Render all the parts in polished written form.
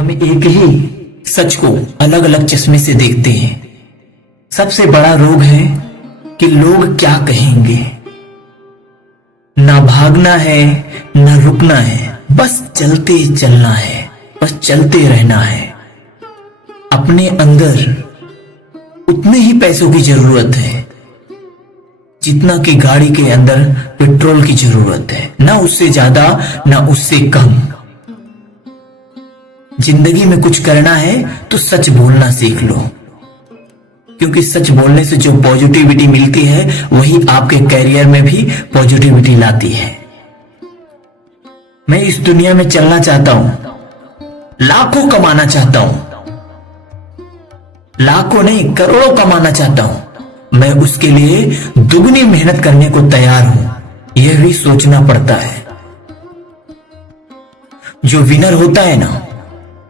हम एक ही सच को अलग अलग चश्मे से देखते हैं। सबसे बड़ा रोग है कि लोग क्या कहेंगे। ना भागना है ना रुकना है, बस चलते चलना है, बस चलते रहना है। अपने अंदर उतने ही पैसों की जरूरत है जितना कि गाड़ी के अंदर पेट्रोल की जरूरत है, ना उससे ज्यादा ना उससे कम। जिंदगी में कुछ करना है तो सच बोलना सीख लो, क्योंकि सच बोलने से जो पॉजिटिविटी मिलती है वही आपके कैरियर में भी पॉजिटिविटी लाती है। मैं इस दुनिया में चलना चाहता हूं, लाखों कमाना चाहता हूं, लाखों नहीं करोड़ों कमाना चाहता हूं। मैं उसके लिए दुगनी मेहनत करने को तैयार हूं, यह भी सोचना पड़ता है। जो विनर होता है ना,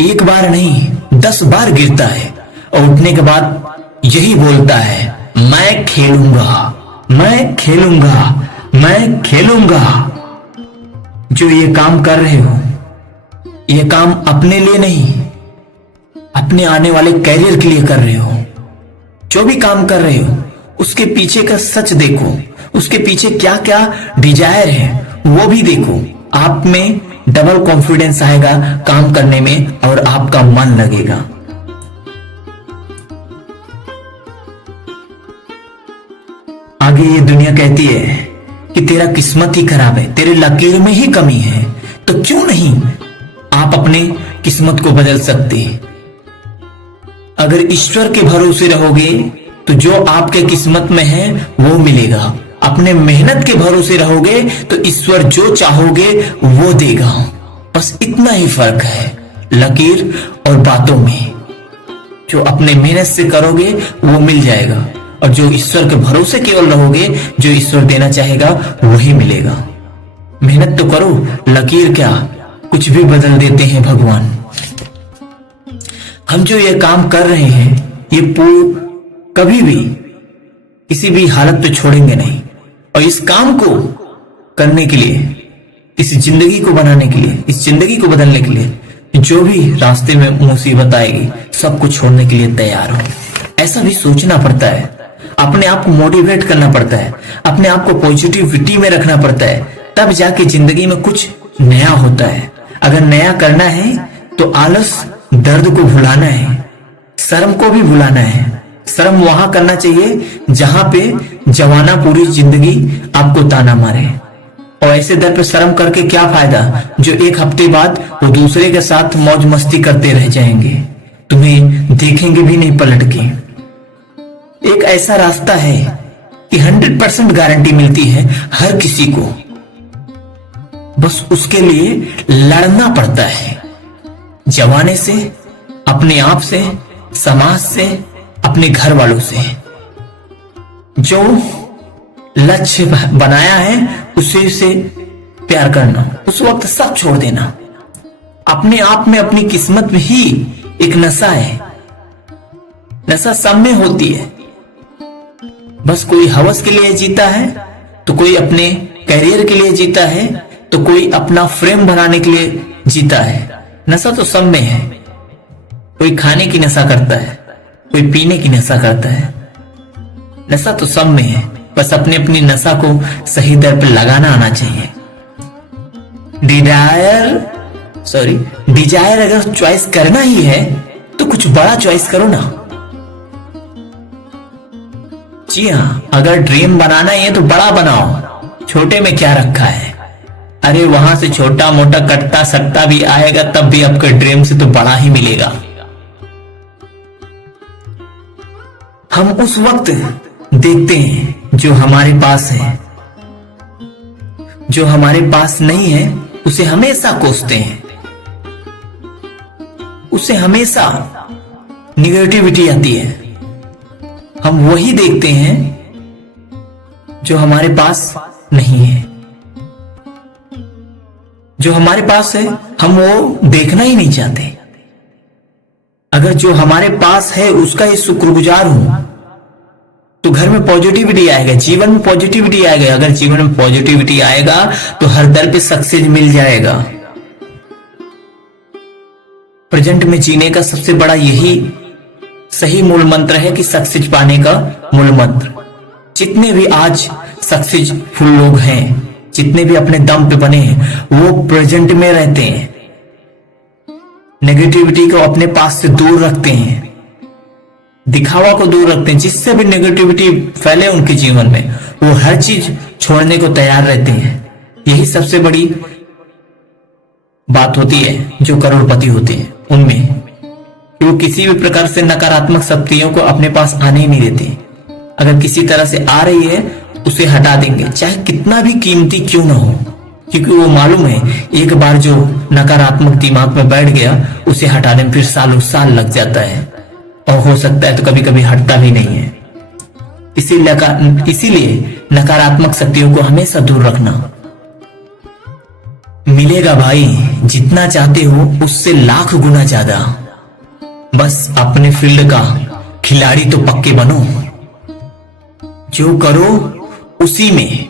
एक बार नहीं 10 बार गिरता है और उठने के बाद यही बोलता है, मैं खेलूंगा, मैं खेलूंगा, मैं खेलूंगा। जो ये काम कर रहे हो, ये काम अपने लिए नहीं, अपने आने वाले कैरियर के लिए कर रहे हो। जो भी काम कर रहे हो उसके पीछे का सच देखो, उसके पीछे क्या क्या डिजायर है वो भी देखो। आप में डबल कॉन्फिडेंस आएगा काम करने में और आपका मन लगेगा। आगे ये दुनिया कहती है कि तेरा किस्मत ही खराब है, तेरे लकीर में ही कमी है, तो क्यों नहीं आप अपने किस्मत को बदल सकते हैं। अगर ईश्वर के भरोसे रहोगे तो जो आपके किस्मत में है वो मिलेगा। अपने मेहनत के भरोसे रहोगे तो ईश्वर जो चाहोगे वो देगा। बस इतना ही फर्क है लकीर और बातों में। जो अपने मेहनत से करोगे वो मिल जाएगा, और जो ईश्वर के भरोसे केवल रहोगे, जो ईश्वर देना चाहेगा वही मिलेगा। मेहनत तो करो, लकीर क्या कुछ भी बदल देते हैं भगवान। हम जो ये काम कर रहे हैं ये कभी भी किसी भी हालत पे छोड़ेंगे नहीं, और इस काम को करने के लिए, इस जिंदगी को बनाने के लिए, इस जिंदगी को बदलने के लिए जो भी रास्ते में मुसीबत आएगी सब कुछ छोड़ने के लिए तैयार हो। ऐसा भी सोचना पड़ता है, अपने आप को मोटिवेट करना पड़ता है, अपने आप को पॉजिटिविटी में रखना पड़ता है, तब जाके जिंदगी में कुछ नया होता है। अगर नया करना है तो आलस, दर्द को भुलाना है, शर्म को भी भुलाना है। शर्म वहां करना चाहिए जहां पे जवाना पूरी जिंदगी आपको ताना मारे, और ऐसे दर पे शर्म करके क्या फायदा जो एक हफ्ते बाद वो दूसरे के साथ मौज मस्ती करते रह जाएंगे, तुम्हें देखेंगे भी नहीं पलट के। एक ऐसा रास्ता है कि 100% गारंटी मिलती है हर किसी को, बस उसके लिए लड़ना पड़ता है। जवाने से, अपने आप से, समाज से, अपने घर वालों से। जो लक्ष्य बनाया है उसी से प्यार करना, उस वक्त सब छोड़ देना। अपने आप में, अपनी किस्मत में ही एक नशा है। नशा सब में होती है, बस कोई हवस के लिए जीता है तो कोई अपने कैरियर के लिए जीता है तो कोई अपना फ्रेम बनाने के लिए जीता है। नशा तो सब में है। कोई खाने की नशा करता है, कोई पीने की नशा करता है। नशा तो सब में है, बस अपने अपनी नशा को सही दर पर लगाना आना चाहिए। डिजायर अगर चॉइस करना ही है तो कुछ बड़ा चॉइस करो ना। जी हाँ, अगर ड्रीम बनाना ही है तो बड़ा बनाओ, छोटे में क्या रखा है। अरे वहां से छोटा मोटा कटता सटता भी आएगा तब भी आपके ड्रीम से तो बड़ा ही मिलेगा। हम उस वक्त देखते हैं जो हमारे पास है, जो हमारे पास नहीं है उसे हमेशा कोसते हैं, उसे हमेशा निगेटिविटी आती है। हम वही देखते हैं जो हमारे पास नहीं है। जो हमारे पास है हम वो देखना ही नहीं चाहते। अगर जो हमारे पास है उसका ही शुक्रगुजार हूं तो घर में पॉजिटिविटी आएगा, जीवन में पॉजिटिविटी आएगा। अगर जीवन में पॉजिटिविटी आएगा तो हर दर पे सक्सेस मिल जाएगा। प्रेजेंट में जीने का सबसे बड़ा यही सही मूल मंत्र है कि सक्सेस पाने का मूल मंत्र। जितने भी आज सक्सेसफुल लोग हैं, जितने भी अपने दम पे बने हैं, वो प्रेजेंट में रहते हैं, नेगेटिविटी को अपने पास से दूर रखते हैं, दिखावा को दूर रखते हैं। जिससे भी नेगेटिविटी फैले उनके जीवन में, वो हर चीज छोड़ने को तैयार रहते हैं। यही सबसे बड़ी बात होती है जो करोड़पति होते हैं उनमें, कि वो किसी भी प्रकार से नकारात्मक शक्तियों को अपने पास आने ही नहीं देते। अगर किसी तरह से आ रही है उसे हटा देंगे, चाहे कितना भी कीमती क्यों ना हो, क्योंकि वो मालूम है एक बार जो नकारात्मक दिमाग में बैठ गया उसे हटाने में फिर सालों साल लग जाता है, और हो सकता है तो कभी कभी हटता भी नहीं है। इसीलिए नकारात्मक शक्तियों को हमेशा दूर रखना। मिलेगा भाई, जितना चाहते हो उससे लाख गुना ज्यादा। बस अपने फील्ड का खिलाड़ी तो पक्के बनो, जो करो उसी में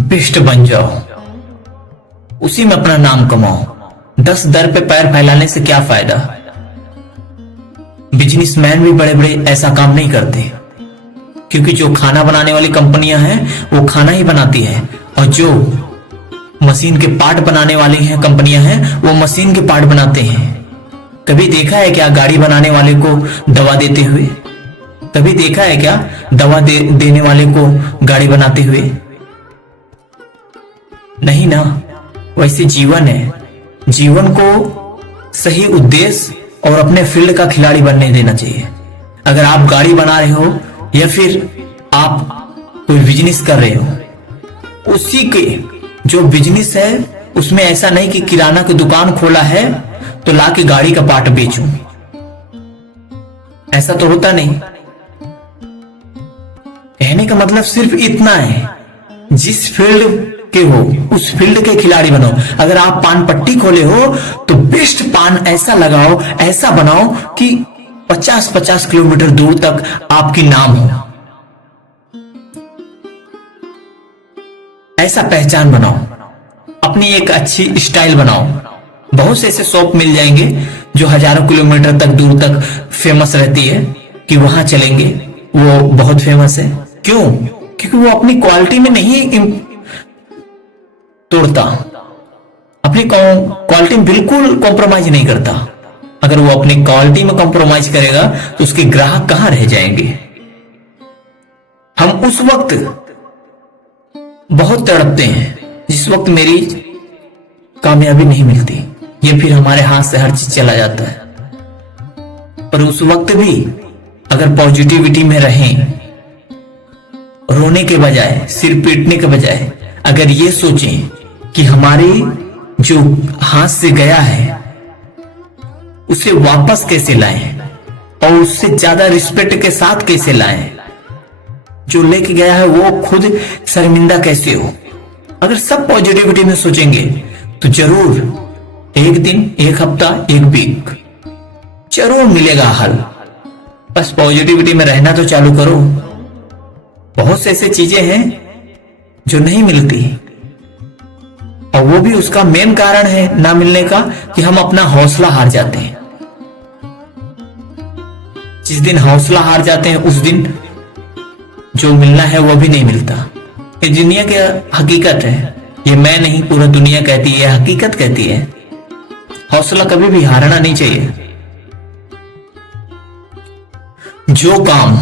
बेस्ट बन जाओ, उसी में अपना नाम कमाओ। 10 दर पे पैर फैलाने से क्या फायदा। बिजनेसमैन भी बड़े बड़े ऐसा काम नहीं करते, क्योंकि जो खाना बनाने वाली कंपनियां हैं वो खाना ही बनाती है, और जो मशीन के पार्ट बनाने वाली हैं कंपनियां हैं वो मशीन के पार्ट बनाते हैं। कभी देखा है क्या गाड़ी बनाने वाले को दवा देते हुए? कभी देखा है क्या दवा देने वाले को गाड़ी बनाते हुए? नहीं ना। वैसे जीवन है, जीवन को सही उद्देश्य और अपने फील्ड का खिलाड़ी बनने देना चाहिए। अगर आप गाड़ी बना रहे हो या फिर आप कोई बिजनेस कर रहे हो, उसी के जो बिजनेस है उसमें ऐसा नहीं कि किराना की दुकान खोला है तो लाके गाड़ी का पार्ट बेचूं, ऐसा तो होता नहीं। कहने का मतलब सिर्फ इतना है, जिस फील्ड के हो उस फील्ड के खिलाड़ी बनो। अगर आप पान पट्टी खोले हो तो बेस्ट पान ऐसा लगाओ, ऐसा बनाओ कि 50-50 किलोमीटर दूर तक आपकी नाम हो, ऐसा पहचान बनाओ, अपनी एक अच्छी स्टाइल बनाओ। बहुत से ऐसे शॉप मिल जाएंगे जो हजारों किलोमीटर तक दूर तक फेमस रहती है कि वहां चलेंगे, वो बहुत फेमस है। क्यों? क्योंकि वो अपनी क्वालिटी में नहीं तोड़ता, अपनी क्वालिटी में बिल्कुल कॉम्प्रोमाइज नहीं करता। अगर वो अपनी क्वालिटी में कॉम्प्रोमाइज करेगा तो उसके ग्राहक कहां रह जाएंगे। हम उस वक्त बहुत तड़पते हैं जिस वक्त मेरी कामयाबी नहीं मिलती, या फिर हमारे हाथ से हर चीज चला जाता है। पर उस वक्त भी अगर पॉजिटिविटी में रहें, रोने के बजाय, सिर पीटने के बजाय अगर ये सोचें कि हमारी जो हाथ से गया है उसे वापस कैसे लाएं और उससे ज्यादा रिस्पेक्ट के साथ कैसे लाएं, जो लेके गया है वो खुद शर्मिंदा कैसे हो। अगर सब पॉजिटिविटी में सोचेंगे तो जरूर एक दिन, एक हफ्ता, एक वीक जरूर मिलेगा हल। बस पॉजिटिविटी में रहना तो चालू करो। बहुत से ऐसे चीजें हैं जो नहीं मिलती, और वो भी उसका मेन कारण है ना मिलने का कि हम अपना हौसला हार जाते हैं। जिस दिन हौसला हार जाते हैं उस दिन जो मिलना है वो भी नहीं मिलता। ये दुनिया की हकीकत है, ये मैं नहीं पूरा दुनिया कहती है, हकीकत कहती है। हौसला कभी भी हारना नहीं चाहिए। जो काम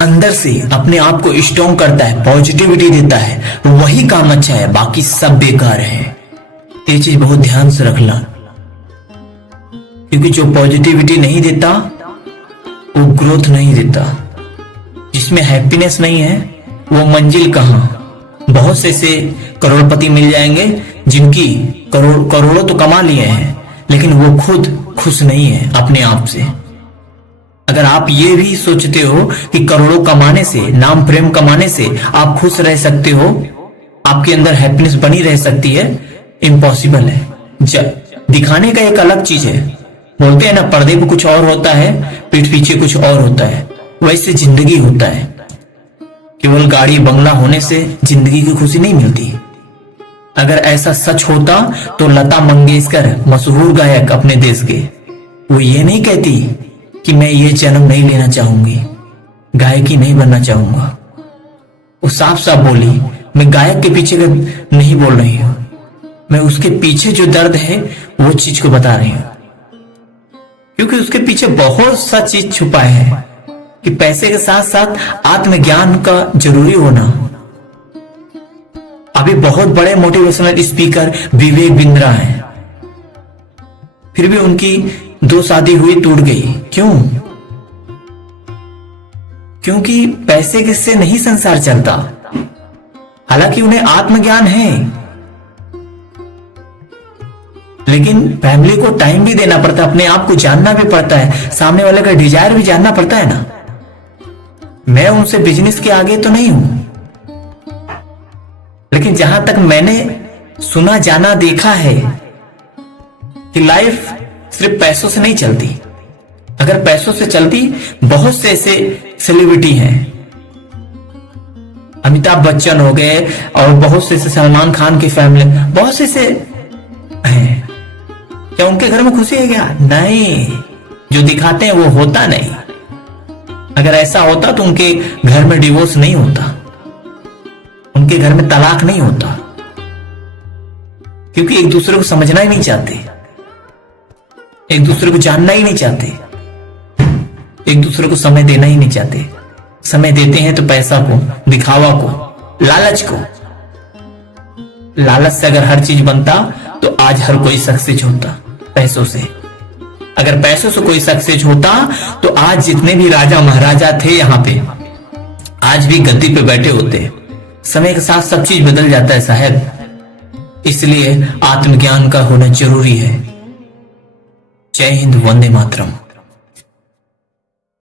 अंदर से अपने आप को स्ट्रॉन्ग करता है, पॉजिटिविटी देता है, वही काम अच्छा है, बाकी सब बेकार है। ये चीज बहुत ध्यान से रखना, क्योंकि जो पॉजिटिविटी नहीं देता वो ग्रोथ नहीं देता। जिसमें हैप्पीनेस नहीं है वो मंजिल कहां। बहुत से ऐसे करोड़पति मिल जाएंगे जिनकी करोड़ों तो कमा लिए हैं, लेकिन वो खुद खुश नहीं है अपने आप से। अगर आप ये भी सोचते हो कि करोड़ों कमाने से, नाम प्रेम कमाने से आप खुश रह सकते हो, आपके अंदर हैप्पीनेस बनी रह सकती है, इम्पॉसिबल है। दिखाने का एक अलग चीज है। बोलते हैं ना, पर्दे पे कुछ और होता है, पीठ पीछे कुछ और होता है। वैसे जिंदगी होता है। केवल गाड़ी बंगला होने से जिंदगी की खुशी नहीं मिलती। अगर ऐसा सच होता तो लता मंगेशकर, मशहूर गायक अपने देश के, वो ये नहीं कहती कि मैं ये जन्म नहीं लेना चाहूंगी, गायकी नहीं बनना चाहूंगा। वो साफ साफ बोली, मैं गायक के पीछे नहीं बोल रही हूं, मैं उसके पीछे जो दर्द है वो चीज को बता रही हूं, क्योंकि उसके पीछे बहुत सा चीज छुपा है कि पैसे के साथ साथ आत्मज्ञान का जरूरी होना। अभी बहुत बड़े मोटिवेशनल स्पीकर विवेक बिंद्रा हैं, फिर भी उनकी 2 शादी हुई, टूट गई। क्यों? क्योंकि पैसे से नहीं संसार चलता। हालांकि उन्हें आत्मज्ञान है, लेकिन फैमिली को टाइम भी देना पड़ता है, अपने आप को जानना भी पड़ता है, सामने वाले का डिजायर भी जानना पड़ता है ना। मैं उनसे बिजनेस के आगे तो नहीं हूं, लेकिन जहां तक मैंने सुना, जाना, देखा है कि लाइफ सिर्फ पैसों से नहीं चलती। अगर पैसों से चलती, बहुत से ऐसे सेलिब्रिटी हैं, अमिताभ बच्चन हो गए और बहुत से ऐसे सलमान खान की फैमिली, बहुत से ऐसे हैं। क्या उनके घर में खुशी है क्या? नहीं, जो दिखाते हैं वो होता नहीं। अगर ऐसा होता तो उनके घर में डिवोर्स नहीं होता, उनके घर में तलाक नहीं होता, क्योंकि एक दूसरे को समझना ही नहीं चाहते, एक दूसरे को जानना ही नहीं चाहते, एक दूसरे को समय देना ही नहीं चाहते। समय देते हैं तो पैसा को, दिखावा को, लालच को। लालच से अगर हर चीज बनता तो आज हर कोई सक्सेस होता पैसों से। अगर पैसों से कोई सक्सेस होता तो आज जितने भी राजा महाराजा थे यहां पे, आज भी गद्दी पे बैठे होते। समय के साथ सब चीज बदल जाता है साहब, इसलिए आत्मज्ञान का होना जरूरी है। जय हिंद, वंदे मातरम।